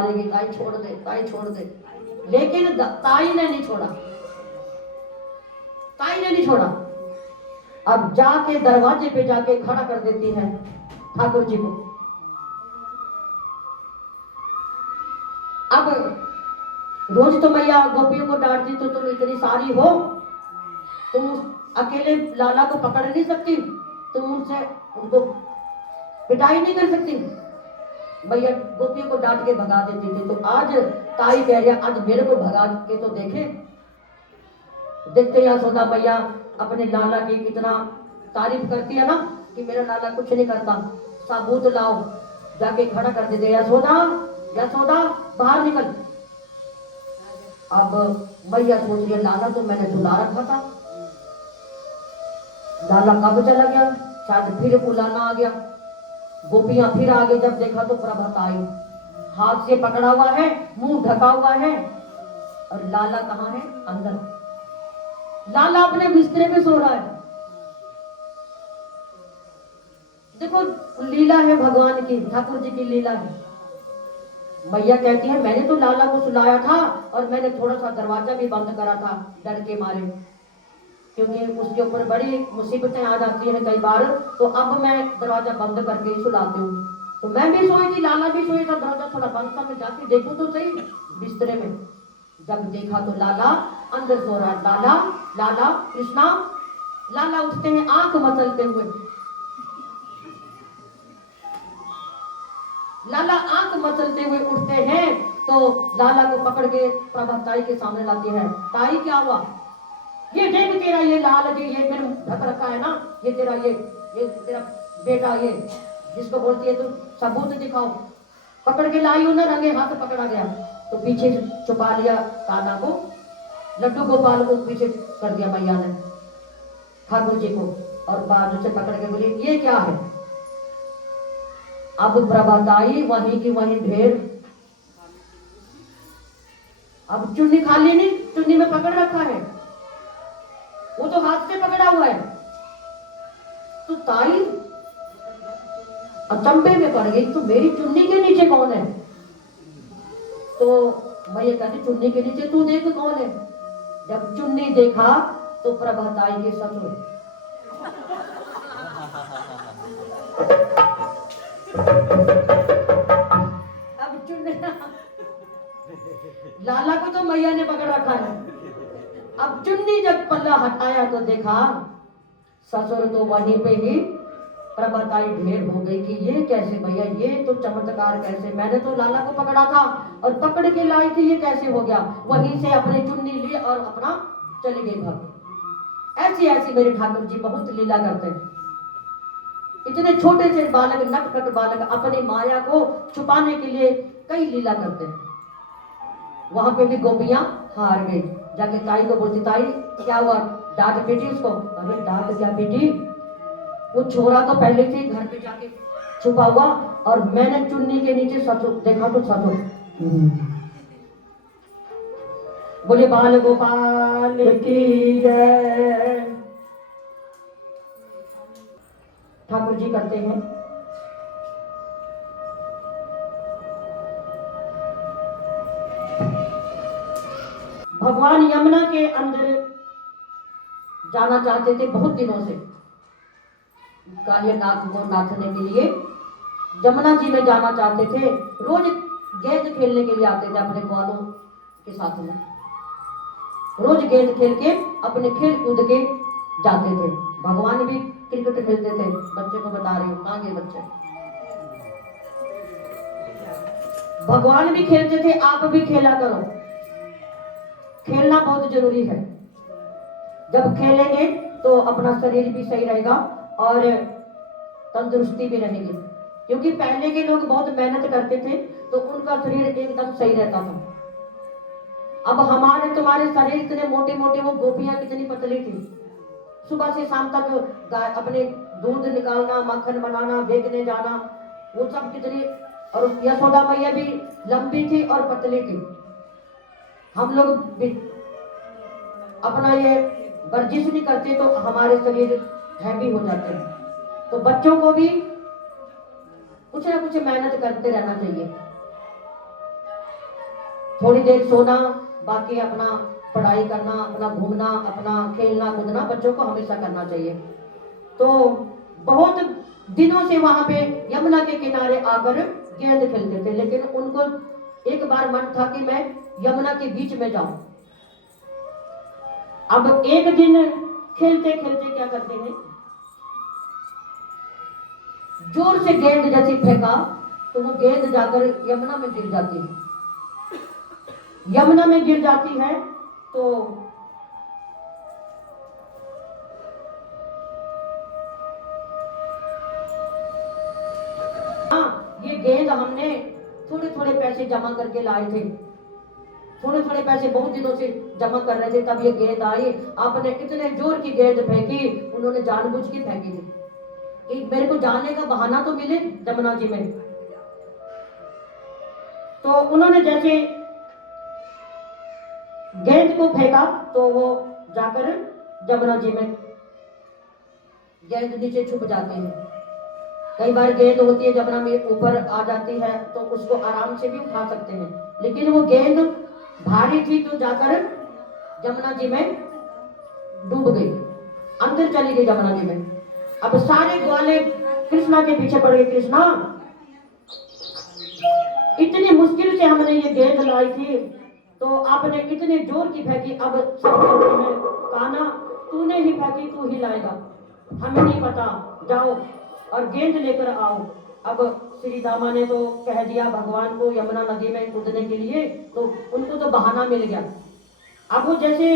ताई छोड़ दे, ताई छोड़ दे, लेकिन ताई ने नहीं छोड़ा, ताई ने नहीं छोड़ा। अब जाके दरवाजे पे जाके खड़ा कर देती है ठाकुर जी को। अब रोज तो मैया गोपियों को डांटती, तो तुम इतनी सारी हो, तुम अकेले लाला को पकड़ नहीं सकती, तुम उनसे उनको पिटाई नहीं कर सकती। मैया गोपियों को डांट के भगा देती थी। तो आज ताई कह रही, आज मेरे को भगा के तो देखे। देखते यशोदा मैया अपने लाला की कितना तारीफ करती है ना, कि मेरा लाला कुछ नहीं करता, साबूत लाओ, जाके खड़ा कर देते, यशोदा यशोदा बाहर निकल। अब मैया सोच रही है, लाला तो मैंने झुला रखा था, लाला कब चला गया, शायद फिर बुलाना आ गया। गोपियां फिर आगे जब देखा तो प्रभात आई, हाथ से पकड़ा हुआ है, मुंह ढका हुआ है, और लाला कहाँ है, अंदर। लाला अपने बिस्तरे में सो रहा है। देखो लीला है भगवान की, ठाकुर जी की लीला है। मैया कहती है, मैंने तो लाला को सुलाया था और मैंने थोड़ा सा दरवाजा भी बंद करा था डर के मारे, क्योंकि उसके ऊपर बड़ी मुसीबतें आ जाती है कई बार, तो अब मैं दरवाजा बंद करके ही सुलाती हूँ। तो मैं भी सोई थी, लाला भी सोई था, दरवाजा थोड़ा बंद था, मैं जाके देखूं तो सही बिस्तरे में। जब देखा तो लाला अंदर सो रहा है। लाला लाला कृष्णा। लाला उठते हैं आंख मसलते हुए, लाला आंख मसलते हुए उठते हैं, तो लाला को पकड़ के प्रभा ताई के सामने लाती है। ताई क्या हुआ, ये देख तेरा ये लाल जी, ये मैंने ढक रखा है ना, ये तेरा ये तेरा बेटा, ये जिसको बोलती है तुम सबूत दिखाओ। पकड़ के लाई हूं ना, रंगे हाथ पकड़ा गया, तो पीछे छुपा लिया कान्हा को, लड्डू गोपाल को पीछे कर दिया मैया ने ठाकुर जी को, और बाजू से पकड़ के बोली, ये क्या है। अब प्रभात आई वहीं की वहीं ढेर। अब चुन्नी खाली नहीं, चुन्नी में पकड़ रखा है, वो तो हाथ से पकड़ा हुआ है। तो ताई अचंभे में पड़ गई, तो मेरी चुन्नी के नीचे कौन है। तो मैया कहती, चुन्नी के नीचे तू देख कौन है। जब चुन्नी देखा तो प्रभात आई के ससुर। अब चुन्नी, लाला को तो मैया ने पकड़ रखा है, अब चुन्नी जब पल्ला हटाया तो देखा ससुर तो वहीं पे ही। प्रभात आई ढेर हो गई कि ये कैसे भैया, ये तो चमत्कार कैसे, मैंने तो लाला को पकड़ा था और पकड़ के लाई थी, ये कैसे हो गया। वहीं से अपनी चुन्नी ली और अपना चली गई घर। ऐसी ऐसी मेरे ठाकुर जी बहुत लीला करते हैं। इतने छोटे से बालक, नटखट बालक, अपनी माया को छुपाने के लिए कई लीला करते हैं। वहां पे भी गोपियां हार गई, जाके ताई को बोलती, ताई क्या हुआ, डांट पीटी उसको। अरे डांट क्या पीटी, वो छोरा तो पहले से घर पे जाके छुपा हुआ, और मैंने चुन्नी के नीचे ससुर देखा तो ससुर। बोले बाल गोपाल की जय। ठाकुर जी करते हैं, भगवान यमुना के अंदर जाना चाहते थे बहुत दिनों से, कालियानाथ को नाथने के लिए यमुना जी में जाना चाहते थे। रोज गेंद खेलने के लिए आते थे अपने ग्वालों के साथ में, रोज गेंद खेल के अपने खेल कूद के जाते थे। भगवान भी क्रिकेट खेलते थे, बच्चे को बता रही हूँ, कहाँ गए बच्चे। भगवान भी खेलते थे, आप भी खेला करो, खेलना बहुत जरूरी है। जब खेलेंगे तो अपना शरीर भी सही रहेगा और तंदुरुस्ती भी रहेगी, क्योंकि पहले के लोग बहुत मेहनत करते थे तो उनका शरीर एकदम सही रहता था। अब हमारे तुम्हारे शरीर इतने मोटे मोटे, वो गोपियां कितनी पतली थी, सुबह से शाम तक अपने दूध निकालना, मक्खन बनाना, बेचने जाना, वो सब कितनी। और यशोदा मैया भी लंबी थी और पतली थी। हम लोग भी अपना ये वर्जिश नहीं करते तो हमारे शरीर हैवी हो जाते हैं। तो बच्चों को भी कुछ ना कुछ मेहनत करते रहना चाहिए। थोड़ी देर सोना, बाकी अपना पढ़ाई करना, अपना घूमना, अपना खेलना कूदना बच्चों को हमेशा करना चाहिए। तो बहुत दिनों से वहां पे यमुना के किनारे आकर गेंद खेलते थे, लेकिन उनको एक बार मन था कि मैं यमुना के बीच में जाऊं। अब एक दिन खेलते खेलते क्या करते हैं, जोर से गेंद जैसे फेंका तो वो गेंद जाकर यमुना में गिर जाती है। यमुना में गिर जाती है तो हाँ, ये गेंद हमने थोड़े थोड़े पैसे जमा करके लाए थे, थोड़े थोड़े पैसे बहुत दिनों से जमा कर रहे थे, तब ये गेंद आई। आपने इतने जोर की गेंद फेंकी, उन्होंने जानबूझ के फेंकी थी कि मेरे को जाने का बहाना तो मिले यमुना जी में। तो उन्होंने जैसे गेंद को फेंका तो वो जाकर यमुना जी में गेंद नीचे छुप जाते हैं। कई बार गेंद होती है यमुना में ऊपर आ जाती है तो उसको आराम से भी उठा सकते हैं, लेकिन वो गेंद भारी थी तो जाकर यमुना जी में डूब गई, अंदर चली गई यमुना जी में। अब सारे ग्वाले कृष्णा के पीछे पड़ गए, कृष्णा इतनी मुश्किल से हमने ये गेंद लाई थी तो आपने इतने जोर की फेंकी। अब सब कहते हैं कान्हा तूने ही फेंकी, तू ही लाएगा, हमें नहीं पता, जाओ और गेंद लेकर आओ। अब श्री दामा ने तो कह दिया भगवान को यमुना नदी में कूदने के लिए, तो उनको तो बहाना मिल गया। अब वो जैसे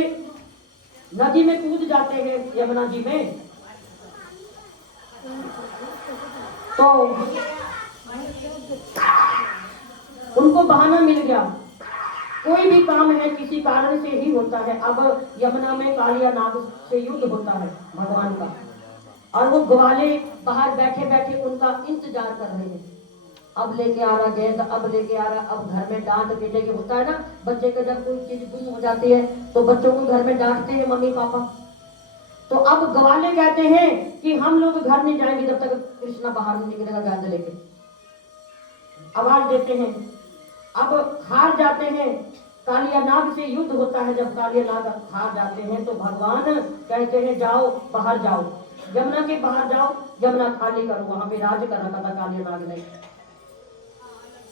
नदी में कूद जाते हैं यमुना जी में, तो उनको बहाना मिल गया। कोई भी काम है किसी कारण से ही होता है। अब यमुना में कालिया नाग से युद्ध होता है भगवान का, और वो ग्वाले बाहर बैठे बैठे उनका इंतजार कर रहे हैं। अब लेके आ रहा गेंद, अब लेके आ रहा। अब घर में डांट पीटे के होता है ना, बच्चे का जब कोई चीज गुम हो जाती है तो बच्चों को घर में डांटते हैं मम्मी पापा। तो अब ग्वाले कहते हैं कि हम लोग घर नहीं जाएंगे जब तक कृष्णा बाहर नहीं निकलेगा गेंद लेके, आवाज देते हैं। अब हार जाते हैं, कालिया नाग से युद्ध होता है। जब कालिया नाग हार जाते हैं तो भगवान कहते हैं जाओ बाहर जाओ, यमुना के बाहर जाओ, यमुना खाली करो। वहां पे राज कर रखा था कालिया नाग ने,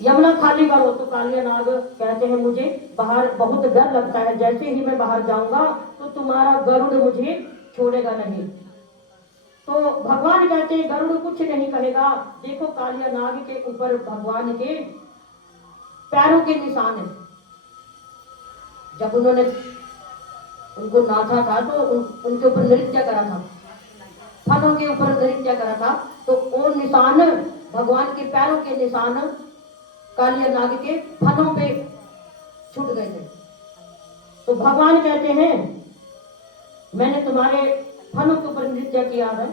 यमुना खाली करो। तो कालिया नाग कहते हैं मुझे बाहर बहुत डर लगता है, जैसे ही मैं बाहर जाऊंगा तो तुम्हारा गरुड़ मुझे छोड़ेगा नहीं। तो भगवान कहते हैं गरुड़ कुछ नहीं कहेगा, देखो कालिया नाग के ऊपर भगवान के पैरों के निशान है। जब उन्होंने उनको नाथा था तो उनके ऊपर नृत्य करा था, फनों के ऊपर नृत्य करा था, तो वो निशान भगवान के पैरों के निशान कालिया नाग के फनों पे छूट गए थे। तो भगवान कहते हैं मैंने तुम्हारे फनों के ऊपर नृत्य किया है।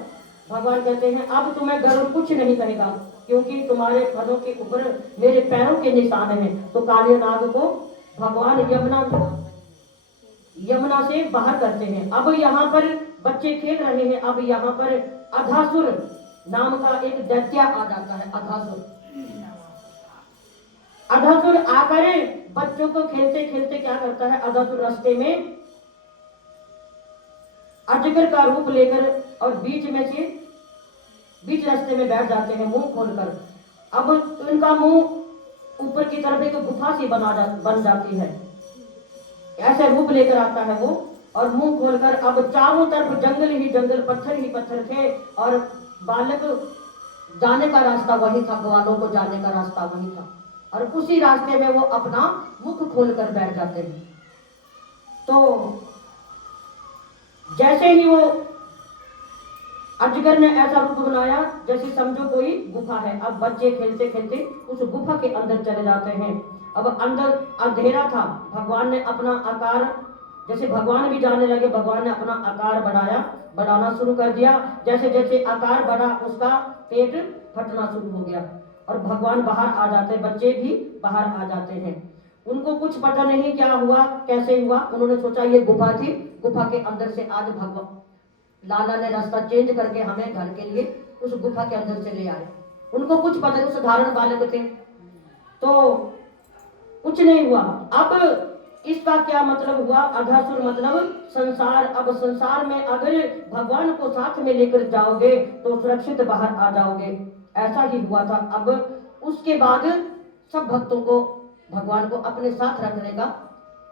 भगवान कहते हैं अब तुम्हें गरुड़ कुछ नहीं कहेगा, क्योंकि तुम्हारे फनों के ऊपर मेरे पैरों के निशान हैं। तो कालिया नाग को भगवान यमुना से बाहर करते हैं। अब यहाँ पर बच्चे खेल रहे हैं। अब यहाँ पर अघासुर नाम का एक दैत्य आ जाता है। अघासुर आकर बच्चों को खेलते खेलते क्या करता है, अघासुर रास्ते में अजगर का रूप लेकर और बीच रास्ते में बैठ जाते हैं मुंह खोलकर। अब उनका मुंह ऊपर की तरफ एक गुफा सी बन जाती है, ऐसे रूप लेकर आता है वो, और मुंह खोलकर। अब चारों तरफ जंगल ही जंगल, पत्थर ही पत्थर थे, और बालक जाने का रास्ता वही था, ग्वालों को जाने का रास्ता वही था, और उसी रास्ते में वो अपना मुख खोलकर बैठ जाते हैं। तो जैसे ही वो अजगर ने ऐसा रूप बनाया जैसे समझो कोई गुफा है। अब बच्चे खेलते खेलते उस गुफा के अंदर चले जाते हैं। अब अंदर अंधेरा था, भगवान ने अपना आकार, जैसे भगवान भी जाने लगे, भगवान ने अपना आकार बढ़ाना शुरू कर दिया। जैसे जैसे आकार बढ़ा उसका पेट फटना शुरू हो गया, और भगवान बाहर आ जाते, बच्चे भी बाहर आ जाते हैं। उनको कुछ पता नहीं क्या हुआ कैसे हुआ, उन्होंने सोचा ये गुफा थी, गुफा के अंदर से आज भगवान लाला ने रास्ता चेंज करके हमें घर के लिए उस गुफा के अंदर से ले आए। उनको कुछ पता नहीं, साधारण बालक थे। तो कुछ नहीं हुआ। अब इसका क्या मतलब हुआ? अघासुर मतलब संसार। अब संसार में अगर भगवान को साथ में लेकर जाओगे तो सुरक्षित बाहर आ जाओगे, ऐसा ही हुआ था। अब उसके बाद सब भक्तों को भगवान को अपने साथ रखने का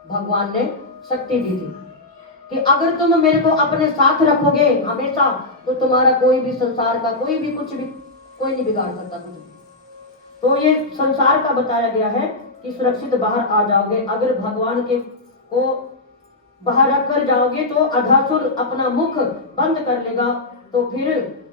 भगवान ने शक्ति दी थी कि अगर तुम मेरे को अपने साथ रखोगे हमेशा, तो तुम्हारा कोई भी संसार का कोई भी कुछ भी कोई नहीं बिगाड़ सकता कुछ भी। तो ये संसार का बताया गया है कि सुरक्षित बाहर आ जाओगे। अगर भगवान के को बाहर रख कर जाओगे तो अघासुर अपना मुख बंद कर लेगा, तो फिर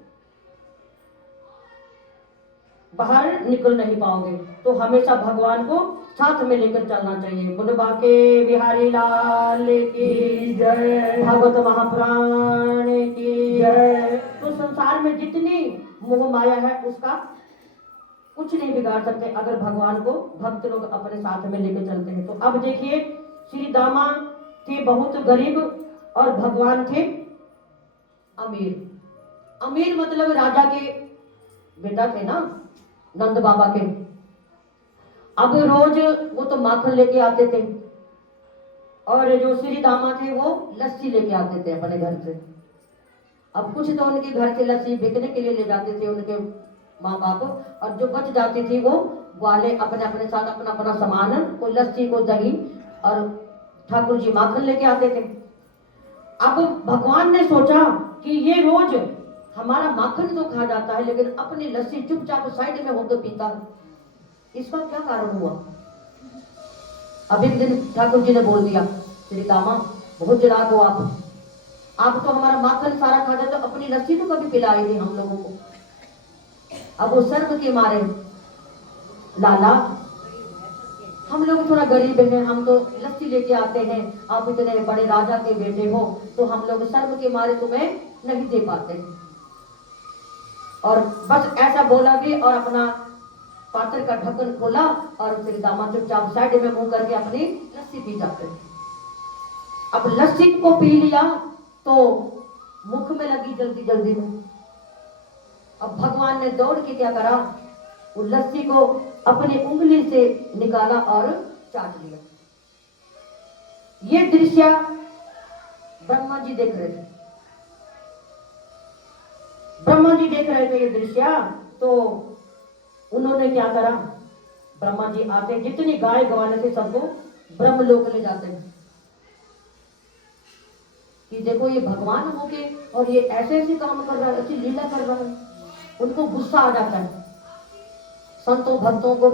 बाहर निकल नहीं पाओगे। तो हमेशा भगवान को साथ में लेकर चलना चाहिए। बुलबा के बिहारी लाल की जय, भागवत महापुराण की जय। तो संसार में जितनी मोह माया है उसका कुछ नहीं बिगाड़ सकते अगर भगवान को भक्त लोग अपने साथ में लेकर चलते हैं। तो अब देखिए, श्री दामा थे बहुत गरीब और भगवान थे अमीर। अमीर मतलब राजा के बेटा थे ना, नंद बाबा के। अब रोज वो तो माखन लेके आते थे, और जो श्री दामा थे वो लस्सी लेके आते थे अपने घर से। अब कुछ तो उनके घर से लस्सी बिकने के लिए ले जाते थे उनके माँ बाप, और जो बच जाती थी वो वाले अपने अपने साथ अपना अपना सामान, कोई लस्सी को दही, और ठाकुर जी माखन लेके आते थे। अब भगवान ने सोचा कि ये रोज हमारा माखन तो खा जाता है लेकिन अपनी लस्सी चुपचाप साइड में होकर पीता है, इसका क्या कारण हुआ? अब एक दिन ठाकुर जी ने बोल दिया, श्री दामा बहुत चिराग हो आप तो हमारा माखन सारा खा जाते, तो अपनी लस्सी तो कभी पिलाई थी हम लोगों को। अब वो शर्म के मारे, लाला हम लोग थोड़ा गरीब हैं, हम तो लस्सी लेके आते हैं, आप इतने बड़े राजा के बेटे हो, तो हम लोग शर्म के मारे तुम्हें नहीं दे पाते। और बस ऐसा बोला भी और अपना पात्र का ढक्कन खोला और श्री दामा चुपचाप साइड में मुंह करके अपनी लस्सी पी जाते। अब लस्सी को पी लिया तो मुख में लगी जल्दी जल्दी में। अब भगवान ने दौड़ के क्या करा, वो लस्सी को अपनी उंगली से निकाला और चाट लिया। ये दृश्य ब्रह्मा जी देख रहे थे। ब्रह्मा जी देख रहे थे ये दृश्य, तो उन्होंने क्या करा, ब्रह्मा जी आते, जितनी गाय गवाले थे सबको ब्रह्मलोक ले जाते हैं कि देखो ये भगवान होके और ये ऐसे ऐसे काम कर रहा है, ऐसी लीला कर रहा है। उनको गुस्सा आ जाता है। संतों भक्तों को,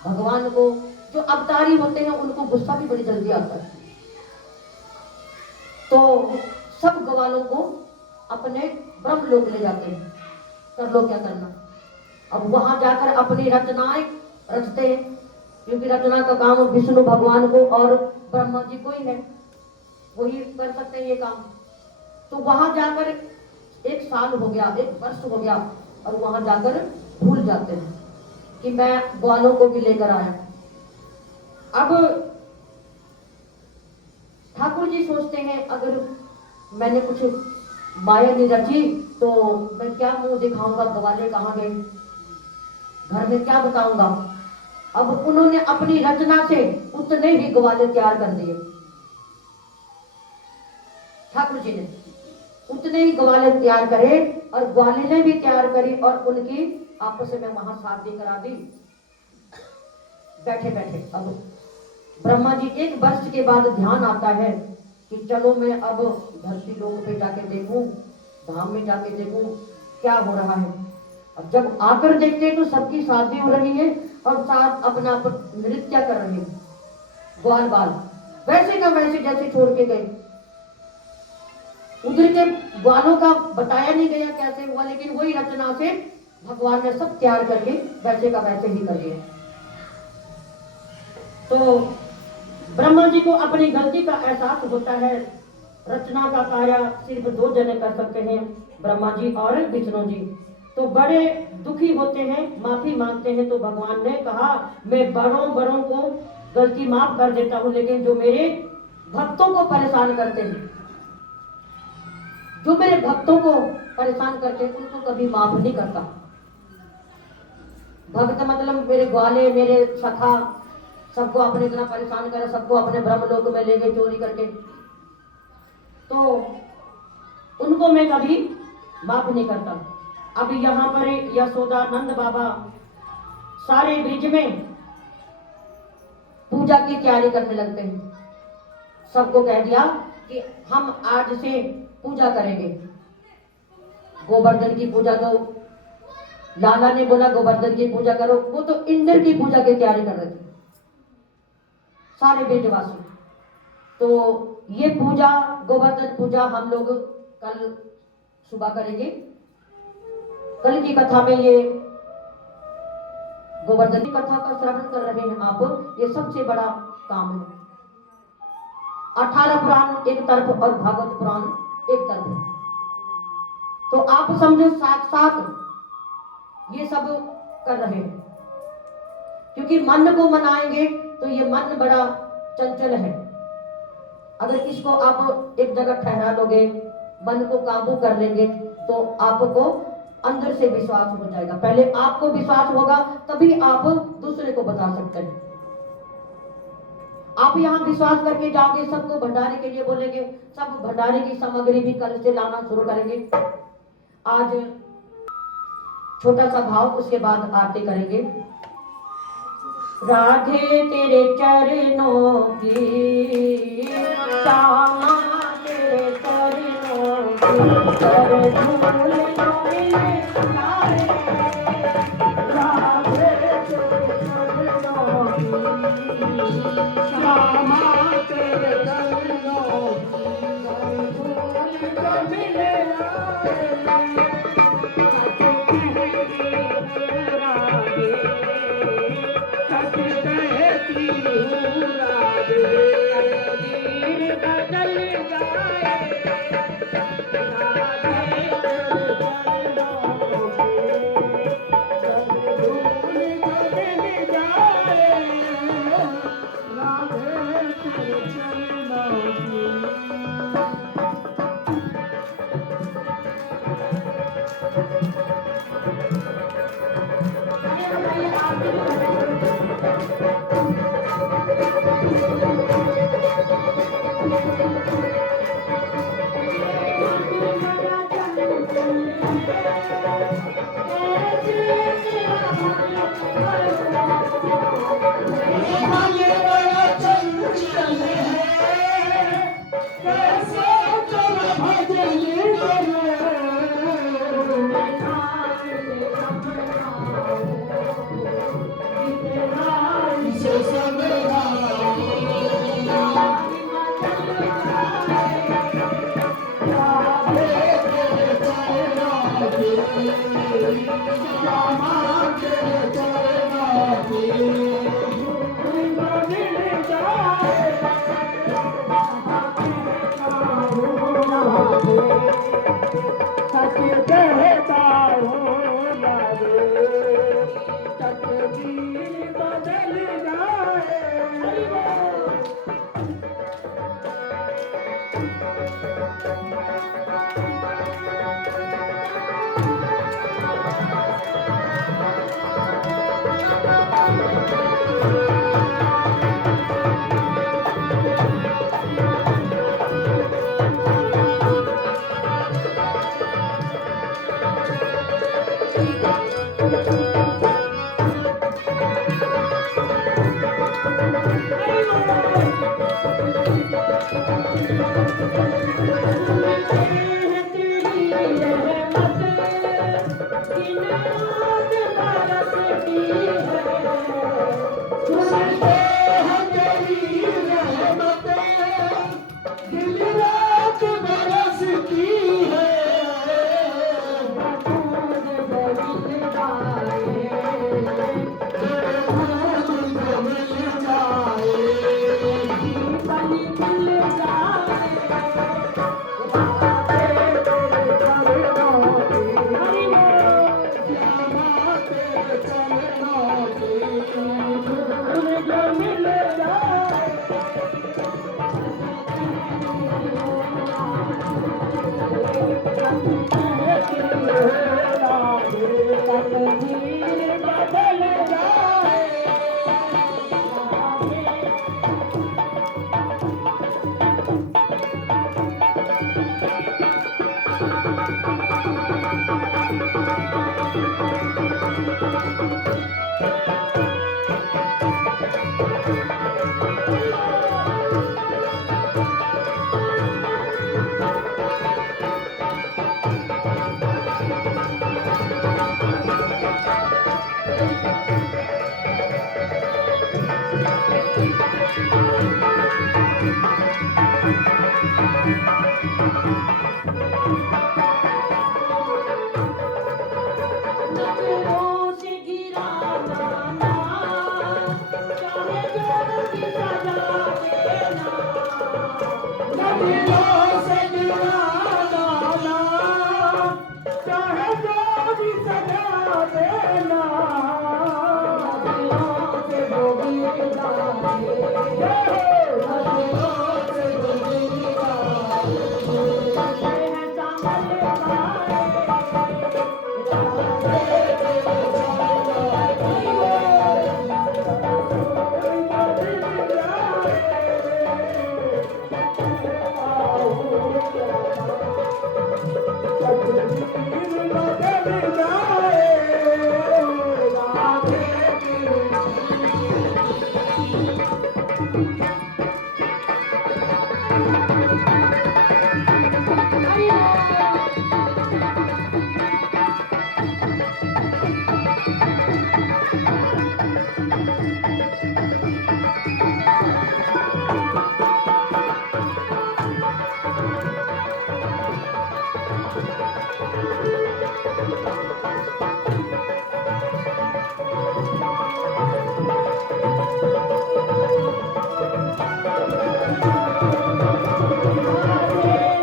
भगवान को, जो अवतारी होते हैं उनको गुस्सा भी बड़ी जल्दी आता है। तो सब ग्वालों को अपने ब्रह्मलोक ले जाते हैं, कर लो क्या करना। अब वहां जाकर अपनी रचनाएं रचते हैं, क्योंकि रचना का काम विष्णु भगवान को और ब्रह्मा जी को ही है, वही कर सकते हैं ये काम। तो वहां जाकर एक साल हो गया, एक वर्ष हो गया, और वहां जाकर भूल जाते हैं कि मैं ग्वालों को भी लेकर आया। अब ठाकुर जी सोचते हैं अगर मैंने कुछ माया नहीं रची तो मैं क्या मुंह दिखाऊंगा, ग्वाले कहाँ गए, घर में क्या बताऊंगा। अब उन्होंने अपनी रचना से उतने ही ग्वाले तैयार कर दिए। ठाकुर जी ने उतने ही ग्वाले तैयार करे और ग्वाले ने भी तैयार करी और उनकी आपस में वहां शादी करा दी बैठे बैठे। अब ब्रह्मा जी एक वर्ष के बाद ध्यान आता है कि चलो मैं अब धरती लोक पे जाके देखूं, धाम में जाके देखूं क्या हो रहा है। अब जब आकर देखते हैं तो सबकी शादी हो रही है और साथ अपना नृत्य कर रहे हैं ग्वाल बाल, वैसे का वैसे जैसे छोड़ के गए। उधर के ग्वालों का बताया नहीं गया कैसे हुआ, लेकिन वही रचना से भगवान ने सब तैयार करके वैसे का वैसे ही कर दिया। तो ब्रह्मा जी को अपनी गलती का एहसास होता है। रचना का कार्य सिर्फ दो जने कर सकते हैं, ब्रह्मा जी और विष्णु जी। तो बड़े दुखी होते हैं, माफी मांगते हैं। तो भगवान ने कहा मैं बड़ों बड़ों को गलती माफ कर देता हूं, लेकिन जो मेरे भक्तों को परेशान करते हैं, जो मेरे भक्तों को परेशान करते हैं, उनको कभी माफ नहीं करता। भक्त मतलब मेरे ग्वाले, मेरे सखा, सबको अपने इतना परेशान करे, सबको अपने ब्रह्मलोक में ले गए चोरी करके। तो उनको मैं कभी माफ नहीं करता। अब यहाँ पर यशोदानंद बाबा सारे ब्रिज में पूजा की तैयारी करने लगते हैं। सबको कह दिया कि हम आज से पूजा करेंगे। गोवर्धन की पूजा, तो लाला ने बोला गोवर्धन की पूजा करो, वो तो इंद्र की पूजा की तैयारी कर रहे थे सारे ब्रजवासी। तो ये पूजा, गोवर्धन पूजा हम लोग कल सुबह करेंगे। कल की कथा में ये गोवर्धन की कथा का श्रवण कर रहे हैं आप, ये सबसे बड़ा काम है। 18 पुराण एक तरफ और भागवत पुराण एक तरफ, तो आप समझो साथ साथ ये सब कर रहे हैं। क्योंकि मन को मनाएंगे तो ये मन बड़ा चंचल है। अगर इसको आप एक जगह ठहरा लोगे, मन को काबू कर लेंगे, तो आपको अंदर से विश्वास हो जाएगा। पहले आपको विश्वास होगा तभी आप दूसरे को बता सकते हैं। आप यहाँ विश्वास करके जाओगे, सबको भंडारे के लिए बोलेंगे, सब भंडारे की सामग्री भी कल से लाना शुरू करेंगे। आज छोटा सा भाव, उसके बाद आरती करेंगे। राधे तेरे चरणों की श्यामा, तेरे चरणों की कर धूल मिले लाए। राधे तेरे चरणों की श्यामा, तेरे चरणों की कर धूल मिले लाए। नजरों से गिराना ना, चाहे जो भी सजा देना। नजरों से गिराना ना, चाहे जो भी सजा देना। नजरों से जो गिरा दे, नजरों से जो गिरा दे, है संभल पाए, राधे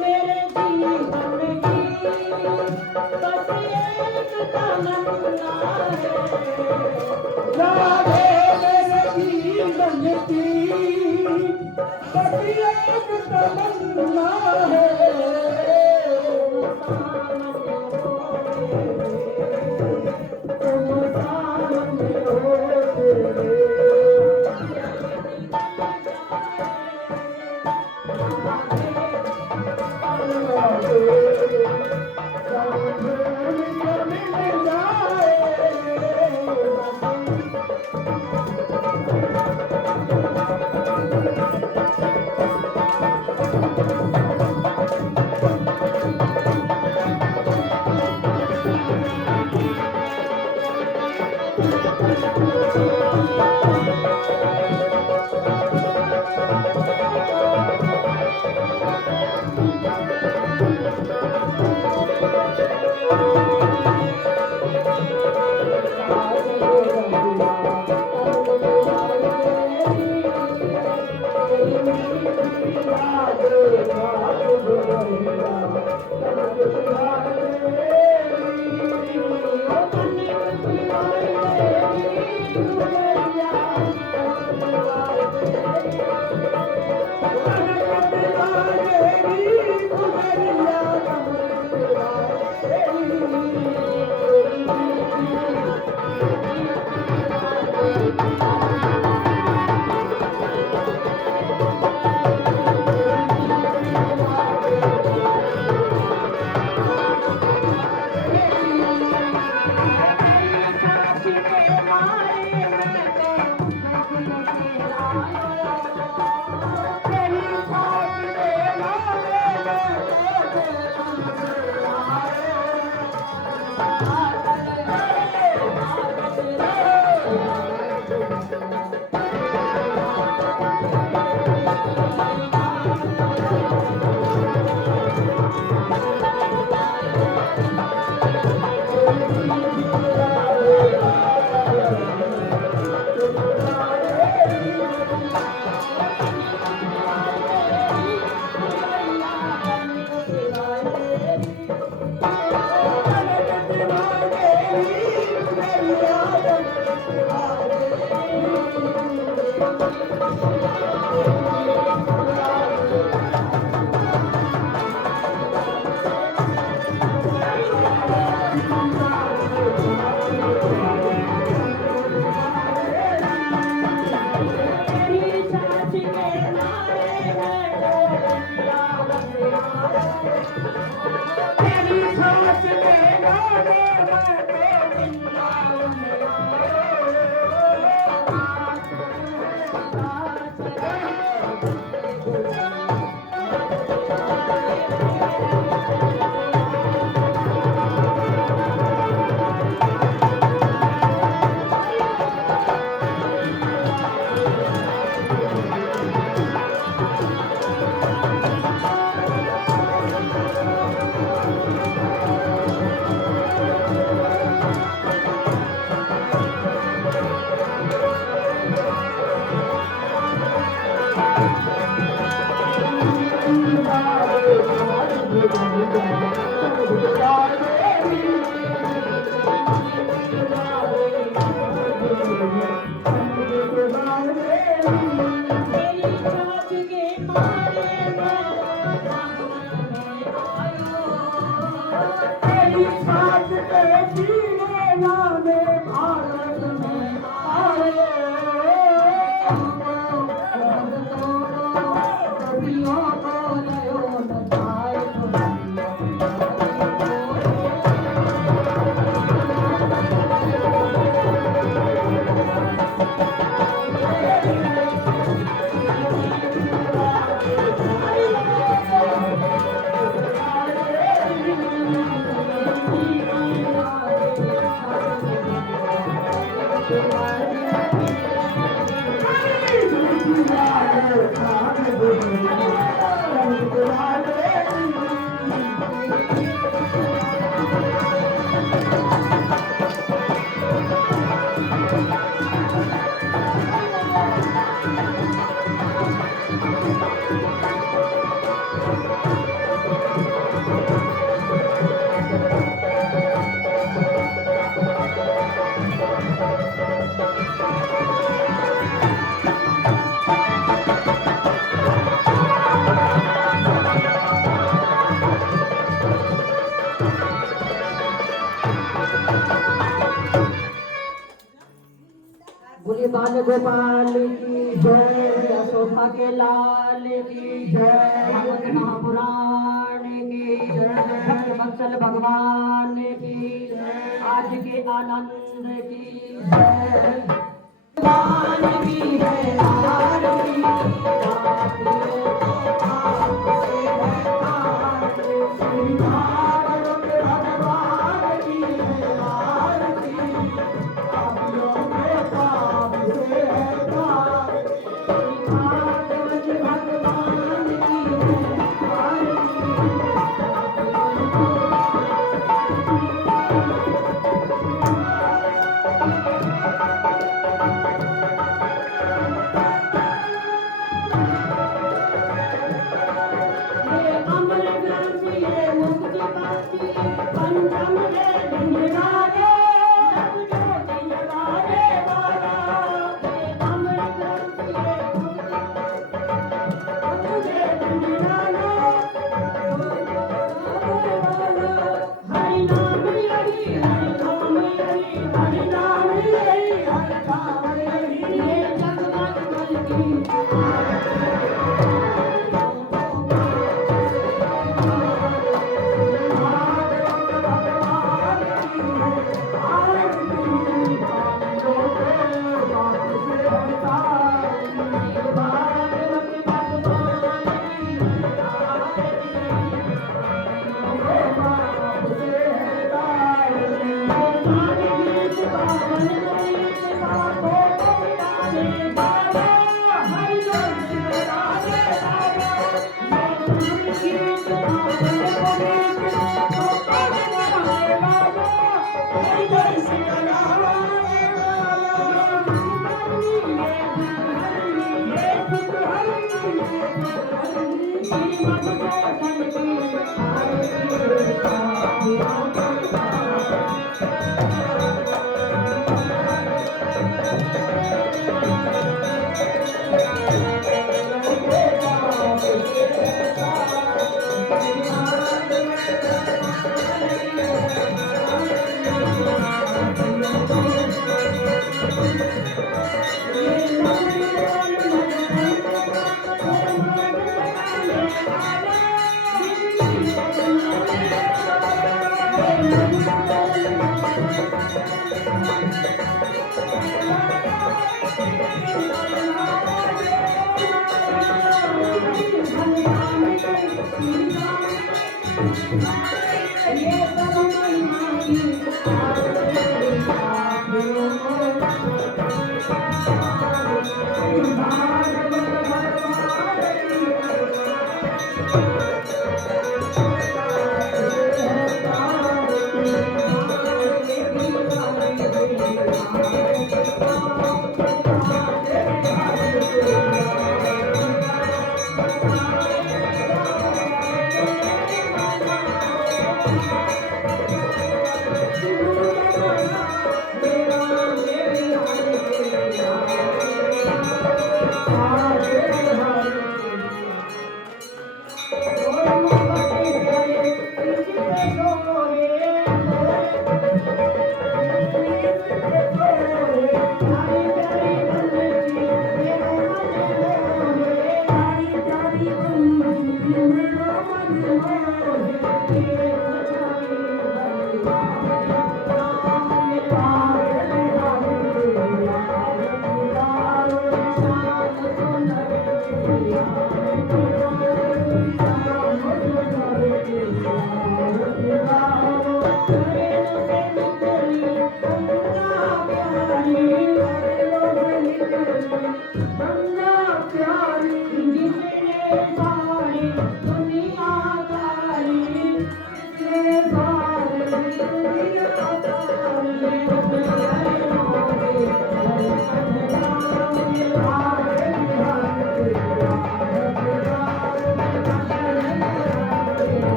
मेरे जीवन की बस एक तमन्ना है। राधे मेरे जीवन की बस एक तमन्ना है। तुम सामने हो तेरे, तेरी छाछ के मारे मैं भागने में आयो तेरी साथ पे जीने वाले भारत में आए कवियों को लयो नचाए बोले बाल गोपाल की जय यशोदा के लाल की जय भागवत महापुराण की जय भक्त वत्सल भगवान की आज के आनंद की जय भगवान की है आरती आपको आपसे है आरती श्री भागवत भगवान की है आरती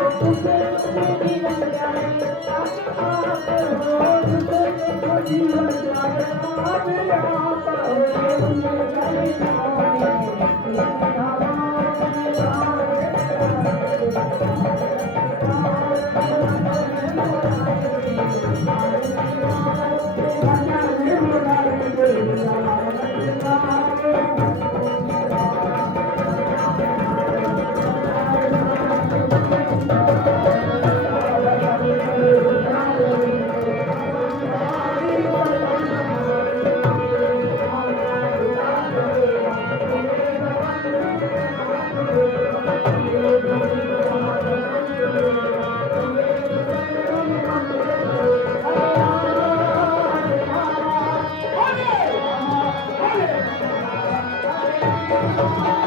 तुझसे जीवन जाए आप हो, तुझसे जीवन जाए आप हो